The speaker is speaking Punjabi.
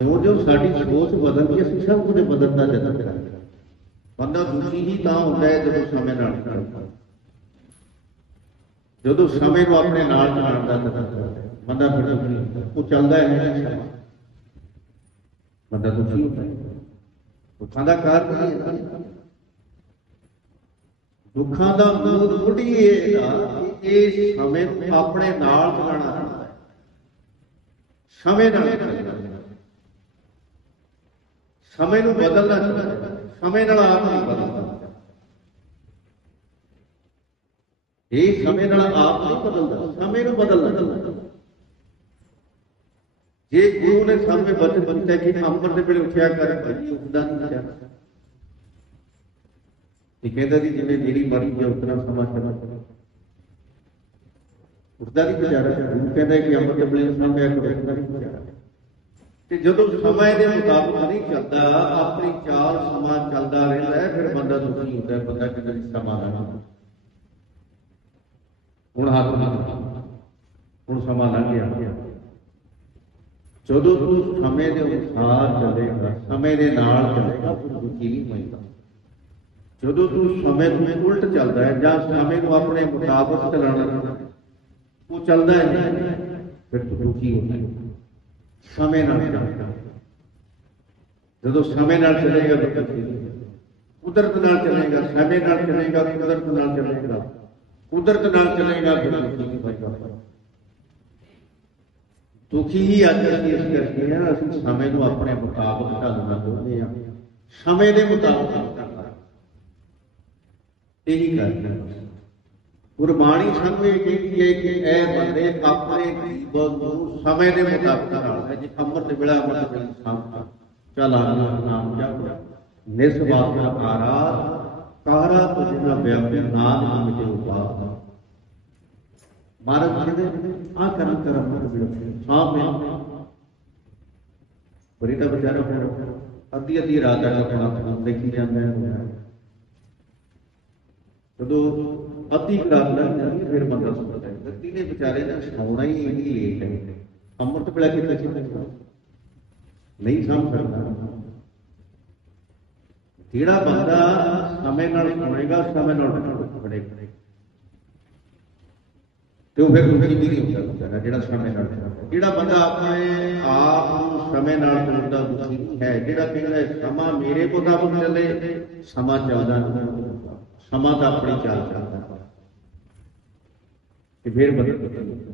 ਉਹ ਜੋ ਸਾਡੀ ਸੋਚ ਬਦਲਦੀ ਹੈ, ਅਸੀਂ ਸਭ ਕੁਝ ਬਦਲਣ ਦਾ ਯਤਨ ਕਰਦੇ ਹਾਂ। ਬੰਦਾ ਦੁਖੀ ਹੀ ਤਾਂ ਹੁੰਦਾ ਹੈ ਜਦੋਂ ਸਮੇਂ ਨਾਲ ਜਦੋਂ ਸਮੇਂ ਨੂੰ ਆਪਣੇ ਨਾਲ ਚਲਾਉਣ ਹੈ, ਬੰਦਾ ਫਿਰ ਦੁਖੀ ਉਹ ਚੱਲਦਾ ਹੈ ਬੰਦਾ ਦੁਖੀ ਹੁੰਦਾ ਹੈ। ਦੁੱਖਾਂ ਦਾ ਕਾਰਨ ਕੀ ਹੈ? ਦੁੱਖਾਂ ਦਾ ਮੂਲ ਮੁੱਢੀ ਇਹ ਹੈਗਾ ਕਿ ਸਮੇਂ ਨੂੰ ਆਪਣੇ ਨਾਲ ਚਲਾਉਣਾ ਸਮੇਂ ਨਾਲ ਸਮੇਂ ਨੂੰ ਬਦਲਣਾ ਚਾਹੀਦਾ ਹੈ। ਸਮੇਂ ਨਾਲ ਆਪ ਨਹੀਂ ਬਦਲਦਾ। ਇਹ ਸਮੇਂ ਨਾਲ ਆਪ ਨਹੀਂ ਬਦਲਦਾ। ਸਮੇਂ ਨੂੰ ਬਦਲਣਾ ਜੇ ਗੁਰੂ ਨੇ ਸਾਹਮਣੇ ਬਚਨ ਦਿੱਤਾ ਕਿ ਅੰਮ੍ਰਿਤ ਦੇ ਵੇਲੇ ਉੱਠਿਆ ਕਰ, ਭਾਈ ਉੱਠਦਾ ਨਹੀਂ ਵਿਚਾਰਾ ਇਹ ਕਹਿੰਦਾ ਜੀ ਜਿਵੇਂ ਜਿਹੜੀ ਮਰੀ ਜੇ ਉਤਨਾ ਸਮਾਂ ਚੱਲਦਾ ਉੱਠਦਾ ਨਹੀਂ ਵਿਚਾਰਾ ਗੁਰੂ ਕਹਿੰਦਾ ਕਿ ਅੰਮ੍ਰਿਤ ਦੇ ਵੇਲੇ ਸਾਹਮਣੇ ਆ ਕੇ ਨਹੀਂ ਵਿਚਾਰਾ ਤੇ ਜਦੋਂ ਸਮੇਂ ਦੇ ਮੁਤਾਬਕ ਨਹੀਂ ਚੱਲਦਾ, ਆਪਣੀ ਚਾਲ ਸਮਾਂ ਚੱਲਦਾ ਰਹਿੰਦਾ ਹੈ, ਫਿਰ ਬੰਦਾ ਦੁਖੀ ਹੁੰਦਾ ਹੈ, ਬੰਦਾ ਕਹਿੰਦਾ ਸਮਾਂ ਲੰਘ ਹੁਣ ਹੱਥ ਨਹੀਂ ਹੁਣ ਸਮਾਂ ਲੰਘ ਗਿਆ। ਜਦੋਂ ਤੂੰ ਸਮੇਂ ਦੇ ਅਨੁਸਾਰ ਚੱਲੇਗਾ, ਸਮੇਂ ਦੇ ਨਾਲ ਚੱਲੇਗਾ, ਫਿਰ ਦੁਖੀ ਨਹੀਂ ਹੋਏਗਾ। ਜਦੋਂ ਤੂੰ ਸਮੇਂ ਤੋਂ ਉਲਟ ਚੱਲਦਾ ਹੈ, ਜਾਂ ਸਮੇਂ ਨੂੰ ਆਪਣੇ ਮੁਤਾਬਕ ਚਲਾਉਣਾ ਉਹ ਚੱਲਦਾ ਹੈ, ਫਿਰ ਤੂੰ ਦੁਖੀ ਹੁੰਦਾ ਹੈ ਸਮੇਂ ਨਾਲ। ਜਦੋਂ ਸਮੇਂ ਨਾਲ ਚੱਲੇਗਾ ਤਾਂ ਕੁਦਰਤ ਨਾਲ ਚੱਲੇਗਾ, ਸਮੇਂ ਨਾਲ ਚੱਲੇਗਾ ਕੁਦਰਤ ਨਾਲ ਚੱਲੇਗਾ। ਕੁਦਰਤ ਨਾਲ ਚੱਲੇਗਾ ਦੁਖੀ ਹੀ ਅੱਜ ਅਸੀਂ ਇਸ ਕਰਕੇ ਹਾਂ ਅਸੀਂ ਸਮੇਂ ਨੂੰ ਆਪਣੇ ਮੁਤਾਬਕ ਢਾਲਣਾ ਚਾਹੁੰਦੇ ਹਾਂ। ਸਮੇਂ ਦੇ ਮੁਤਾਬਕ। ਢਾਲਣਾ ਇਹੀ ਕਰਨਾ ਹੈ। ਗੁਰਬਾਣੀ ਸਾਨੂੰ ਇਹ ਕਹਿੰਦੀ ਹੈ ਕਿ ਇਹ ਬੰਦੇ ਆਪਣੇ ਜੀਵਨ ਨੂੰ ਸਮੇਂ ਦੇ ਮੁਤਾਬਕ ਢਾਲਣਾ ਜੇ, ਅੰਮ੍ਰਿਤ ਵੇਲਾ ਅੰਮ੍ਰਿਤ ਵੇਲੇ ਸਾਂਭਾ ਚਲ ਨਾਮ ਜਪ ਨਿਸਵਾਸ ਆਰਾ ਕਾਰਾ ਤੁਜਨਾ ਵਿਆਪਿਆ ਨਾਮ ਨਾਮ ਕੇ ਮਹਾਰਾਜ ਕਹਿੰਦੇ ਆ ਕਰਮ ਕਰਮ ਕਰ ਬਿਲਕੁਲ ਸਾਹਮਣੇ ਬੜੀ ਤਾਂ ਵਿਚਾਰਾ ਫਿਰ ਅੱਧੀ ਅੱਧੀ ਰਾਤ ਤੱਕ ਆਪਣਾ ਫੋਨ ਦੇਖੀ ਜਾਂਦਾ ਹੈ। ਜਦੋਂ ਅੱਧੀ ਕੁ ਰਾਤ ਲੱਗ ਜਾਂਦੀ ਫਿਰ ਬੰਦਾ ਸੁਣਦਾ ਹੈ ਗੱਦੀ ਨੇ ਵਿਚਾਰੇ ਦਾ ਸੌਣਾ ਹੀ ਇੰਨੀ ਲੇਟ ਹੈ। ਅੰਮ੍ਰਿਤ ਵੇਲਾ ਕਿੱਥੇ ਸੀ ਨਹੀਂ ਸਮਝ ਸਕਦਾ। ਜਿਹੜਾ ਬੰਦਾ ਸਮੇਂ ਨਾਲ ਸੁਣੇਗਾ ਸਮੇਂ ਨਾਲ ਪੜੇਗਾ ਤੇ ਉਹ ਫਿਰ ਦੁਖੀ ਵੀ ਨਹੀਂ ਹੁੰਦਾ ਵਿਚਾਰਾ, ਜਿਹੜਾ ਸਮੇਂ ਨਾਲ ਜਿਹੜਾ ਬੰਦਾ ਆਪਣੇ ਆਪ ਨੂੰ ਸਮੇਂ ਨਾਲ ਚੱਲਦਾ ਦੁਖੀ ਨਹੀਂ ਹੈ। ਜਿਹੜਾ ਕਹਿੰਦਾ ਸਮਾਂ ਮੇਰੇ ਮੁਤਾਬਕ ਚੱਲੇ, ਸਮਾਂ ਚੱਲਦਾ ਨਹੀਂ ਸਮਾਂ ਤਾਂ ਆਪਣੀ ਚਾਲ ਚੱਲਦਾ। ਤੇ ਫਿਰ ਬੰਦਾ ਦੁਖੀ ਨਹੀਂ ਹੁੰਦਾ।